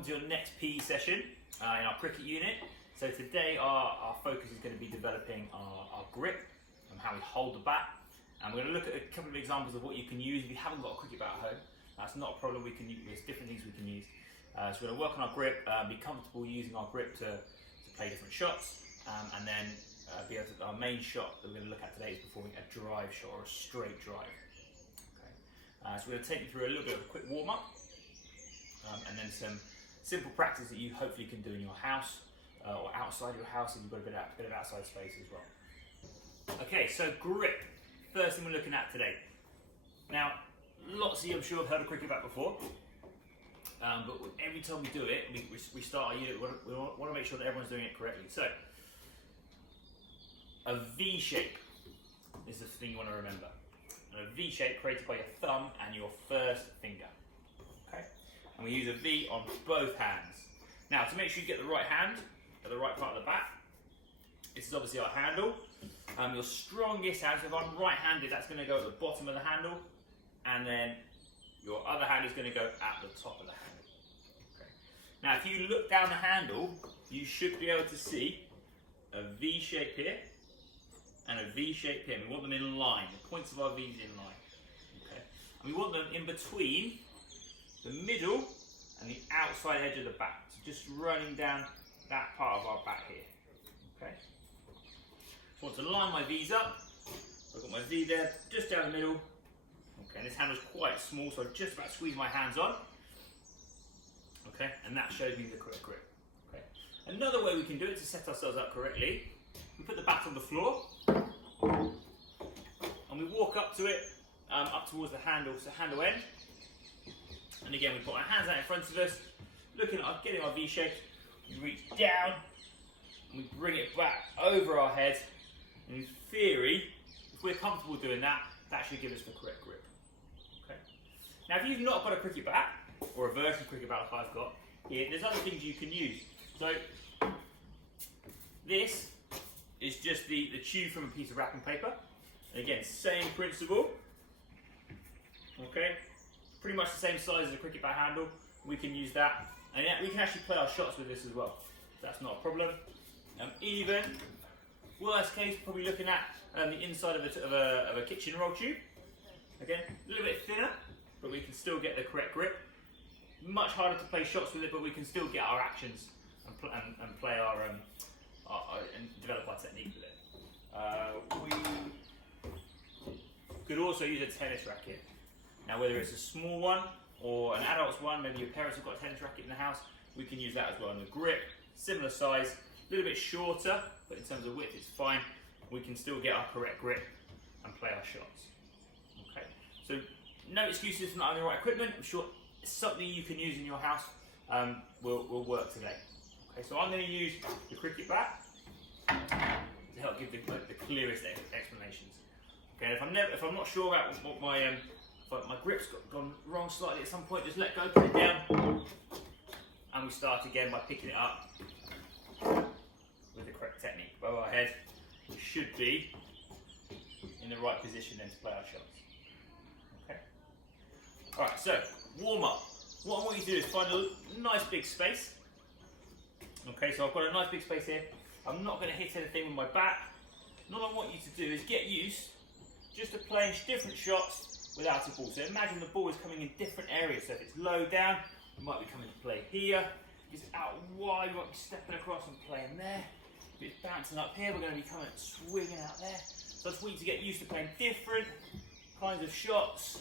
welcome to your next PE session in our cricket unit. So today our focus is going to be developing our grip and how we hold the bat. And we're going to look at a couple of examples of what you can use if you haven't got a cricket bat at home. That's not a problem, we can use, there's different things we can use. So we're going to work on our grip, be comfortable using our grip to play different shots, and then be able to, our main shot that we're going to look at today is performing a drive shot or a straight drive. Okay. So we're going to take you through a little bit of a quick warm-up. And then some simple practice that you hopefully can do in your house or outside your house if you've got a bit of outside space as well. Okay, so grip. First thing we're looking at today. Now, lots of you I'm sure have heard of cricket bat before, but every time we do it, we start our unit, we want to make sure that everyone's doing it correctly. So, a V shape is the thing you want to remember. And a V shape created by your thumb and your first finger. Okay? And we use a V on both hands. Now, to make sure you get the right hand at the right part of the bat, this is obviously our handle. Your strongest hand, so if I'm right-handed, that's going to go at the bottom of the handle, and then your other hand is going to go at the top of the handle. Okay. Now, if you look down the handle, you should be able to see a V shape here and a V shape here. We want them in line. The points of our V's in line. Okay. And we want them in between the middle and the outside edge of the bat. So just running down that part of our bat here. Okay. So I want to line my V's up. I've got my V there, just down the middle. Okay, and this handle's quite small, so I just about squeeze my hands on. Okay, and that shows me the correct grip. Okay. Another way we can do it to set ourselves up correctly, we put the bat on the floor, and we walk up to it, up towards the handle, so handle end. And again, we put our hands out in front of us, looking at getting our V shape. We reach down, and we bring it back over our head. And in theory, if we're comfortable doing that, that should give us the correct grip. Okay. Now, if you've not got a cricket bat, or a version of cricket bat like I've got here, there's other things you can use. So, this is just the tube from a piece of wrapping paper. And again, same principle. Okay, pretty much the same size as a cricket bat handle. We can use that, and we can actually play our shots with this as well. That's not a problem. Even worst case, probably looking at the inside of a kitchen roll tube. Again, a little bit thinner, but we can still get the correct grip. Much harder to play shots with it, but we can still get our actions and play our and develop our technique with it. We could also use a tennis racket. Now, whether it's a small one or an adult's one, maybe your parents have got a tennis racket in the house, we can use that as well. And the grip, similar size, a little bit shorter, but in terms of width, it's fine. We can still get our correct grip and play our shots. Okay, so no excuses for not having the right equipment. I'm sure it's something you can use in your house will work today. Okay, so I'm going to use the cricket bat to help give the clearest explanations. Okay, if I'm not sure about what my grip's gone wrong slightly at some point, just let go, put it down, and we start again by picking it up with the correct technique. Above our head, we should be in the right position then to play our shots. Okay. Alright, so warm up. What I want you to do is find a nice big space. Okay, so I've got a nice big space here. I'm not going to hit anything with my bat. And all I want you to do is get used just to playing different shots without a ball. So imagine the ball is coming in different areas. So if it's low down, it might be coming to play here. If it's out wide, we might be stepping across and playing there. If it's bouncing up here, we're going to be coming swinging out there. So I just want you to get used to playing different kinds of shots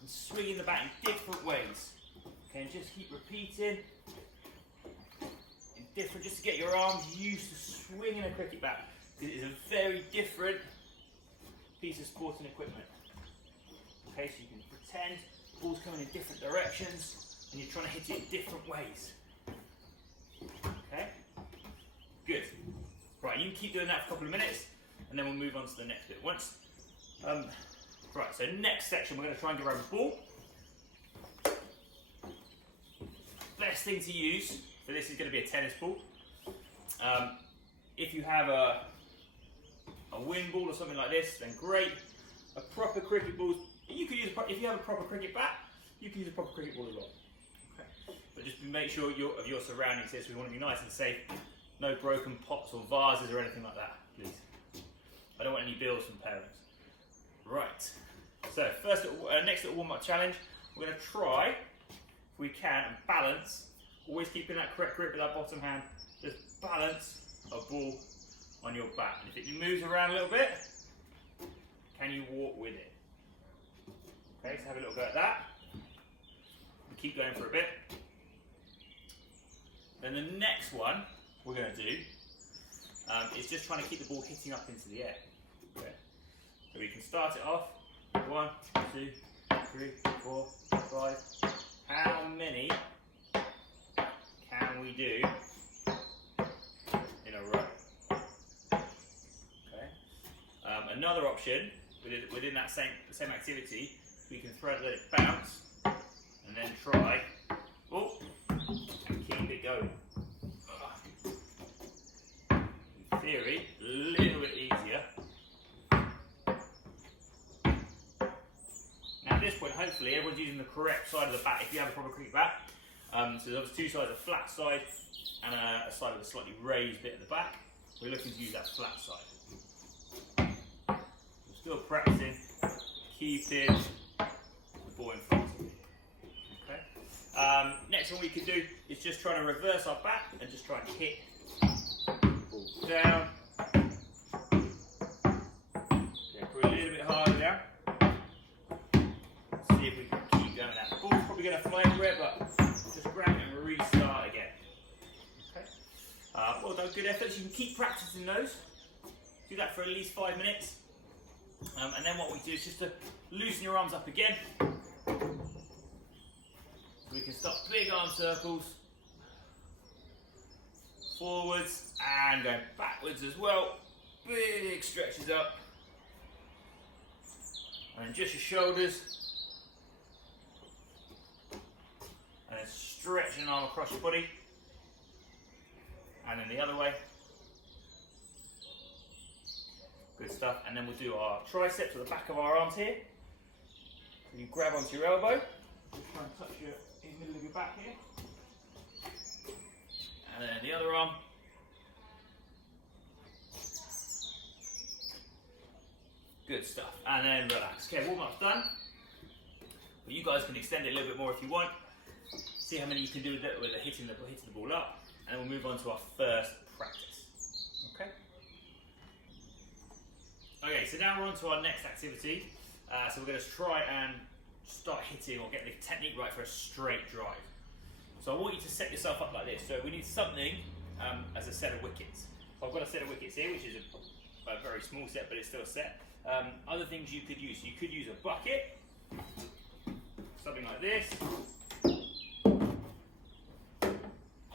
and swinging the bat in different ways. Okay, and just keep repeating in different, just to get your arms used to swinging a cricket bat. It is a very different piece of sporting equipment. Okay, so you can pretend the ball's coming in different directions and you're trying to hit it in different ways. Okay, good. Right, you can keep doing that for a couple of minutes and then we'll move on to the next bit. Right, so next section we're going to try and get around the ball. Best thing to use for this is going to be a tennis ball. If you have a wind ball or something like this, then great. A proper cricket ball, you could use if you have a proper cricket bat, you can use a proper cricket ball as well. Okay. But just make sure of your surroundings here, so we want to be nice and safe. No broken pots or vases or anything like that, please. I don't want any bills from parents. Right, so next little warm-up challenge, we're going to try, if we can, and balance, always keeping that correct grip with our bottom hand, just balance a ball on your back. And if it moves around a little bit, can you walk with it? Okay, so have a little go at that. And keep going for a bit. Then the next one we're going to do is just trying to keep the ball hitting up into the air. Okay. So we can start it off. 1, 2, 3, 4, 5. How many can we do in a row? Okay. Another option within that same activity, we can let it bounce and then try. Oh, and keep it going. In theory, a little bit easier. Now at this point, hopefully, everyone's using the correct side of the bat if you have a proper cricket bat. So there's two sides, a flat side and a side with a slightly raised bit at the back. We're looking to use that flat side. We're still practicing, keeping the ball in front of you. Okay. Next one we can do is just trying to reverse our bat and just try and hit the ball down. Okay, put a little bit harder down. See if we can keep going. That ball's probably going to fly everywhere, but just grab it and restart again. Okay. Well done, good efforts. You can keep practicing those. Do that for at least 5 minutes. And then what we do is just to loosen your arms up again. So we can start big arm circles. Forwards and going backwards as well. Big stretches up. And then just your shoulders. And then stretch an arm across your body. And then the other way. Good stuff. And then we'll do our triceps at the back of our arms here. So you grab onto your elbow. Just try and touch in the middle of your back here. And then the other arm. Good stuff. And then relax. Okay, warm-up's done. But you guys can extend it a little bit more if you want. See how many you can do with hitting the ball up. And then we'll move on to our first practice. Okay? Okay, so now we're on to our next activity. So we're going to try and start hitting or get the technique right for a straight drive. So I want you to set yourself up like this. So we need something as a set of wickets. So I've got a set of wickets here, which is a very small set, but it's still a set. Other things you could use. You could use a bucket, something like this.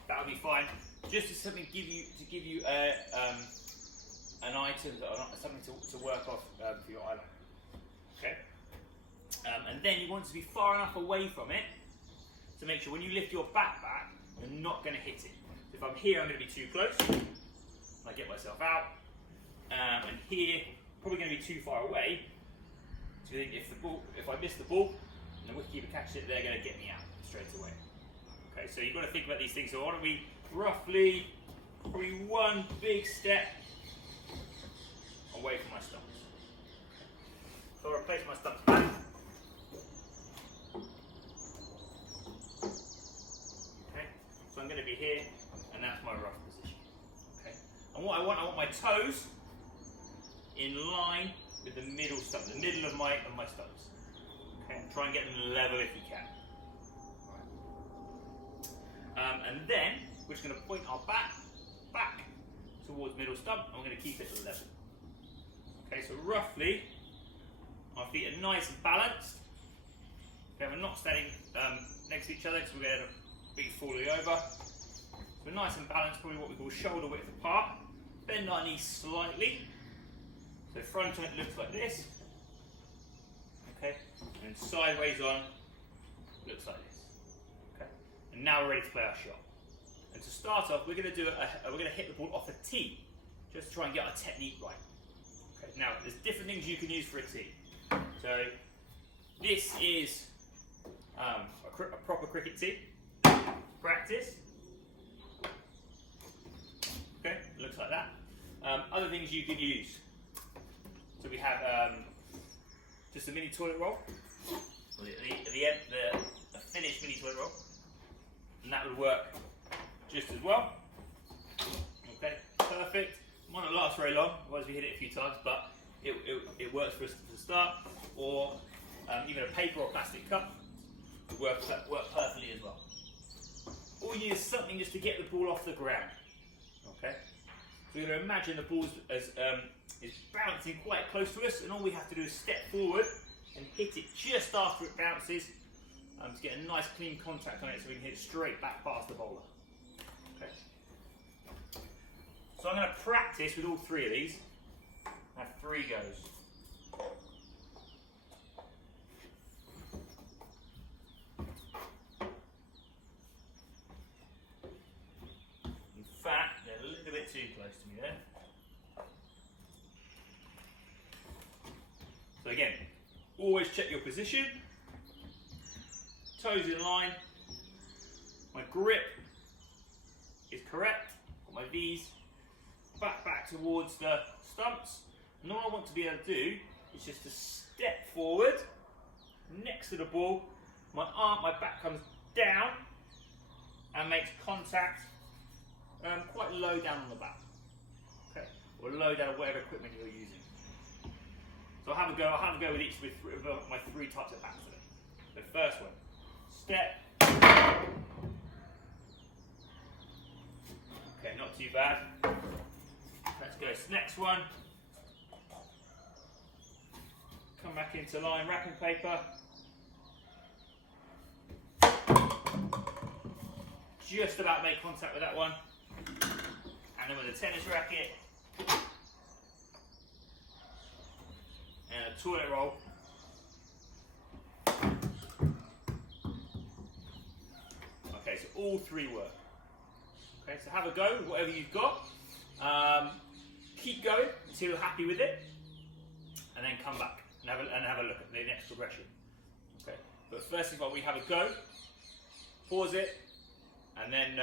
That would be fine. Just to something give you an item, something to work off for your eyeliner. Okay. And then you want it to be far enough away from it to make sure when you lift your bat back, you're not going to hit it. So if I'm here, I'm going to be too close. I get myself out. And here, probably going to be too far away. So you think if I miss the ball, and the wicketkeeper catches it, they're going to get me out straight away. Okay, so you've got to think about these things. So I want to be roughly, probably one big step away from my stumps. So I'll replace my stumps back. Okay, so I'm going to be here, and that's my rough position. Okay, and what I want my toes in line with the middle stump, the middle of my stumps. Okay, and try and get them level if you can. And then we're just going to point our bat back towards middle stump, and we're going to keep it level. Okay, so roughly our feet are nice and balanced. Okay, we're not standing next to each other because we're going to be falling over. So we're nice and balanced, probably what we call shoulder width apart. Bend our knees slightly. So front on it looks like this. Okay, and sideways on looks like this. Okay, and now we're ready to play our shot. And to start off, we're going to hit the ball off a tee, just to try and get our technique right. Okay, now there's different things you can use for a tee. So this is a proper cricket tee. practice. Okay, looks like that. Other things you can use. So we have just a mini toilet roll. The finished mini toilet roll. And that would work just as well. Okay, perfect. Might not last very long, otherwise we hit it a few times, but it works for us to start. Or even a paper or plastic cup would work perfectly as well. All you need is something just to get the ball off the ground. Okay, so you're going to imagine the ball is bouncing quite close to us, and all we have to do is step forward and hit it just after it bounces to get a nice clean contact on it, so we can hit it straight back past the bowler. Okay. So I'm going to practice with all three of these. I have 3 goes. In fact, they're a little bit too close to me there. So again, always check your position. Toes in line. My grip is correct. Got my V's back towards the stumps. And all I want to be able to do is just to step forward next to the ball. My back comes down and makes contact quite low down on the back. Okay, or low down whatever equipment you're using. So I'll have a go with each with my 3 types of backs today. The first one, step. Okay, not too bad. Let's go to the next one. Come back into line, wrapping paper. Just about make contact with that one. And then with a tennis racket. And a toilet roll. Okay, so all 3 work. Okay, so have a go with whatever you've got. Keep going until you're happy with it, and then come back and have a look at the next progression. Okay, but first of all, we have a go. Pause it, and then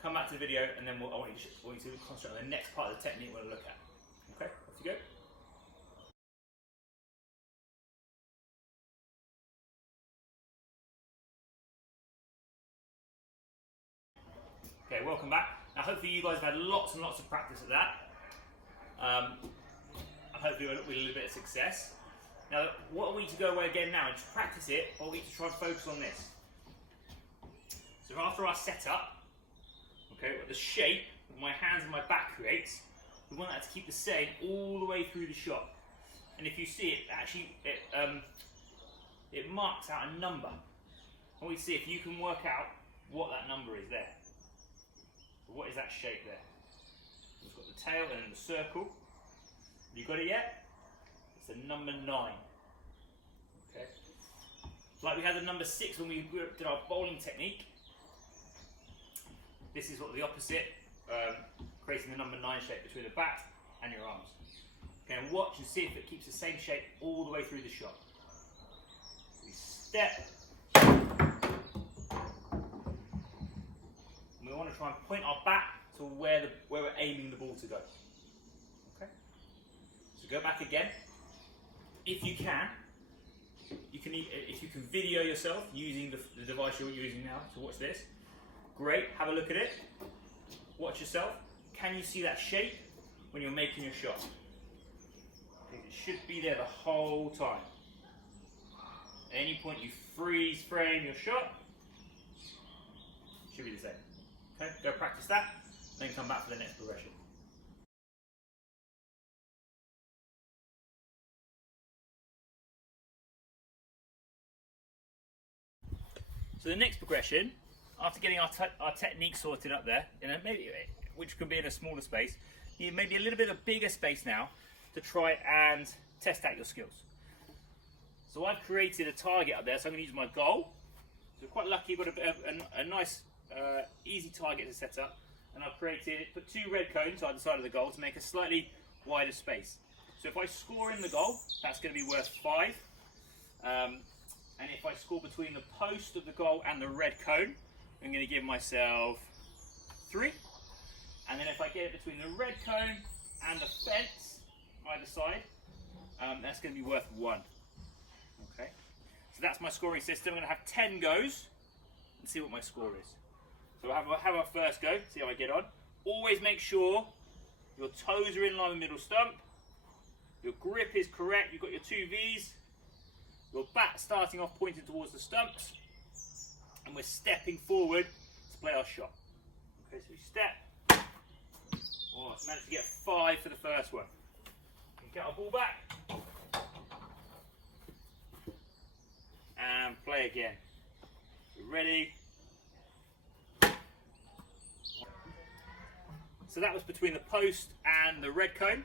come back to the video, and then I want you to concentrate on the next part of the technique we're going to look at. Okay, off you go. Okay, welcome back. Now hopefully you guys have had lots and lots of practice at that. And hopefully with a little bit of success. Now what we need to go away again now and to practice it, what we need to try and focus on this. So after our setup, okay, the shape that my hands and my back creates, we want that to keep the same all the way through the shot. And if you see it, actually it marks out a number. And we see if you can work out what that number is there. What is that shape there? We've got the tail and then the circle. You got it yet? It's the number 9. Okay. Like we had the number 6 when we did our bowling technique. This is what the opposite, creating the number 9 shape between the bat and your arms. Okay, and watch and see if it keeps the same shape all the way through the shot. We step. We want to try and point our bat to where we're aiming the ball to go. Okay. So go back again. If you can video yourself using the device you're using now to watch this. Great. Have a look at it. Watch yourself. Can you see that shape when you're making your shot? Okay, it should be there the whole time. At any point you freeze frame your shot, should be the same. Okay, go practice that, then come back for the next progression. So the next progression, after getting our technique sorted up there, maybe, which could be in a smaller space, you need maybe a little bit of bigger space now to try and test out your skills. So I've created a target up there, so I'm going to use my goal. So quite lucky, I've got a nice easy target to set up, and I've put 2 red cones either side of the goal to make a slightly wider space. So if I score in the goal, that's going to be worth 5. And if I score between the post of the goal and the red cone, I'm going to give myself 3. And then if I get it between the red cone and the fence, either side, that's going to be worth 1. Okay, so that's my scoring system. I'm going to have 10 goes and see what my score is. So we'll have our first go, see how I get on. Always make sure your toes are in line with middle stump, your grip is correct, you've got your 2 V's, your bat starting off pointing towards the stumps, and we're stepping forward to play our shot. Okay, so we step. Oh, I managed to get 5 for the first one. Get our ball back. And play again. Ready? So that was between the post and the red cone.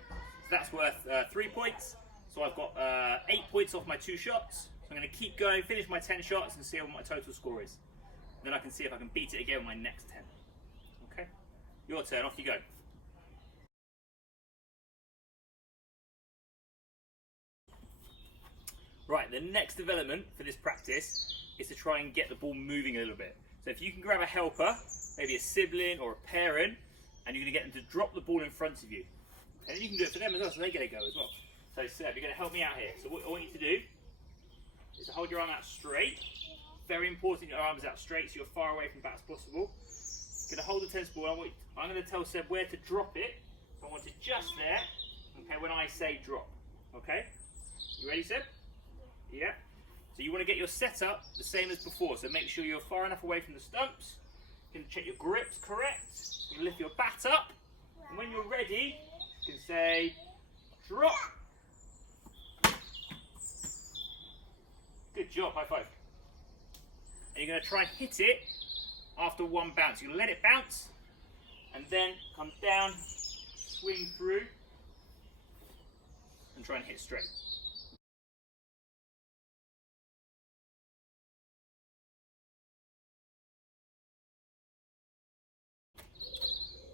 So that's worth 3 points. So I've got 8 points off my 2 shots. So I'm going to keep going, finish my 10 shots and see what my total score is. Then I can see if I can beat it again with my next 10. Okay? Your turn, off you go. Right, the next development for this practice is to try and get the ball moving a little bit. So if you can grab a helper, maybe a sibling or a parent, and you're going to get them to drop the ball in front of you. And then you can do it for them as well, so they get a go as well. So Seb, you're going to help me out here. So what I want you to do is to hold your arm out straight. Very important your arm is out straight so you're far away from the bat as possible. You're going to hold the tennis ball. I'm going to tell Seb where to drop it. So I want it just there, okay, when I say drop. Okay? You ready, Seb? Yeah. So you want to get your setup the same as before. So make sure you're far enough away from the stumps. You can check your grips correct. You can lift your bat up. And when you're ready, you can say drop. Good job, high five. And you're going to try and hit it after 1 bounce. You're going to let it bounce and then come down, swing through and try and hit straight.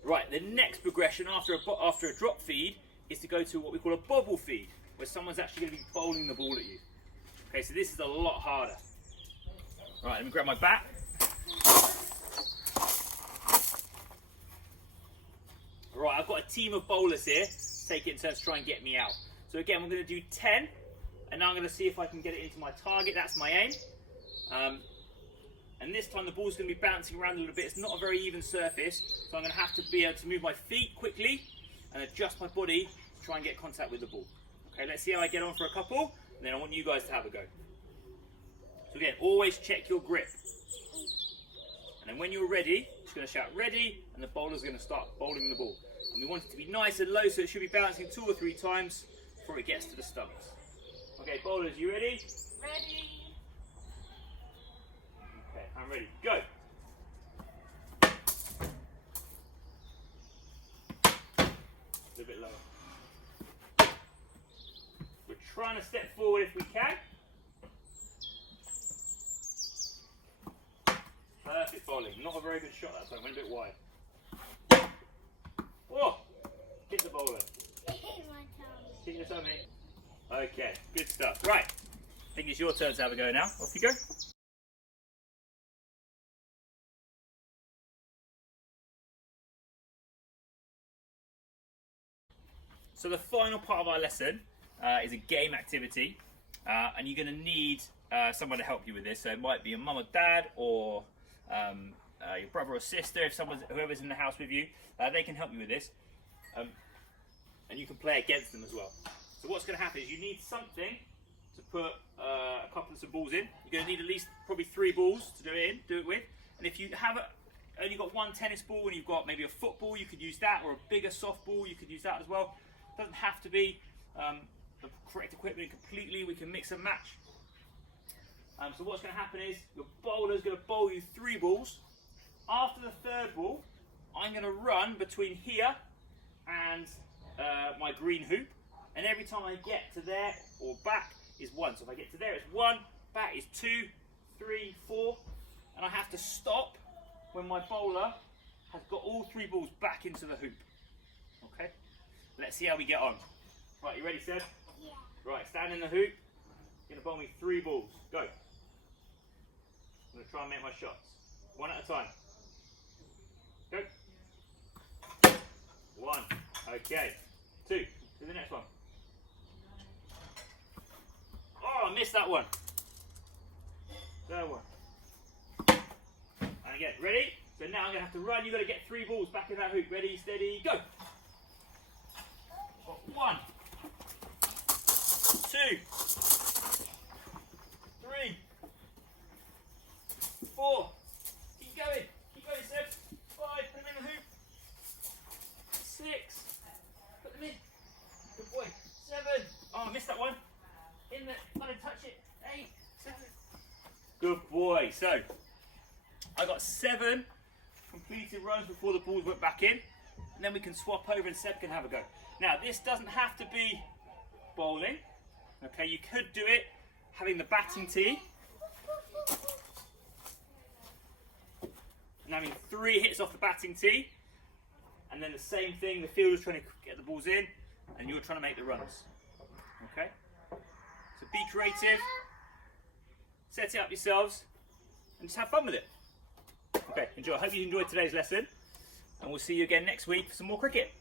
Right, the next progression after a drop feed is to go to what we call a bobble feed, where someone's actually going to be bowling the ball at you. Okay, so this is a lot harder. Right, let me grab my bat. Right, I've got a team of bowlers here, take it in turns to try and get me out. So again, we're going to do 10, and now I'm going to see if I can get it into my target. That's my aim. And this time the ball's going to be bouncing around a little bit. It's not a very even surface, so I'm going to have to be able to move my feet quickly and adjust my body to try and get contact with the ball. Okay, let's see how I get on for a couple, and then I want you guys to have a go. So again, always check your grip. And then when you're ready, just going to shout ready, and the bowler's going to start bowling the ball. And we want it to be nice and low, so it should be bouncing 2 or 3 times before it gets to the stumps. Okay, bowlers, you ready? Ready. Okay, I'm ready. Go. A little bit lower. We're trying to step forward if we can. Perfect bowling. Not a very good shot that time. Went a bit wide. Whoa! Hit the bowler. Hit your tummy. Okay, good stuff. Right. I think it's your turn to have a go now. Off you go. So the final part of our lesson is a game activity, and you're going to need someone to help you with this. So it might be a mum or dad, or your brother or sister. If whoever's in the house with you, they can help you with this, and you can play against them as well. So what's going to happen is you need something to put a couple of some balls in. You're going to need at least probably 3 balls to do it with. And if you have only got 1 tennis ball and you've got maybe a football, you could use that, or a bigger softball, you could use that as well. It doesn't have to be the correct equipment completely. We can mix and match. So what's going to happen is your bowler's going to bowl you 3 balls. After the 3rd ball, I'm going to run between here and my green hoop, and every time I get to there or back is 1. So if I get to there, it's 1, back is 2, 3, 4, and I have to stop when my bowler has got all 3 balls back into the hoop. Okay, let's see how we get on. Right, you ready, Seb? Yeah. Right, stand in the hoop. You're going to bowl me 3 balls. Go. I'm going to try and make my shots. One at a time. Go. One. Okay. Two. Do the next one. Oh, I missed that one. Third one. And again, ready? So now I'm going to have to run. You've got to get 3 balls back in that hoop. Ready, steady, go. 1, 2, 3, 4. Keep going, Seb. 5, put them in the hoop. 6, put them in. Good boy. 7. Oh, I missed that one. In there, gotta touch it. 8, 7. Good boy. So, I got 7 completed runs before the balls went back in, and then we can swap over and Seb can have a go. Now, this doesn't have to be bowling. Okay, you could do it having the batting tee and having 3 hits off the batting tee, and then the same thing, the fielder's trying to get the balls in and you're trying to make the runs. Okay, so be creative, set it up yourselves and just have fun with it. Okay, enjoy. I hope you enjoyed today's lesson, and we'll see you again next week for some more cricket.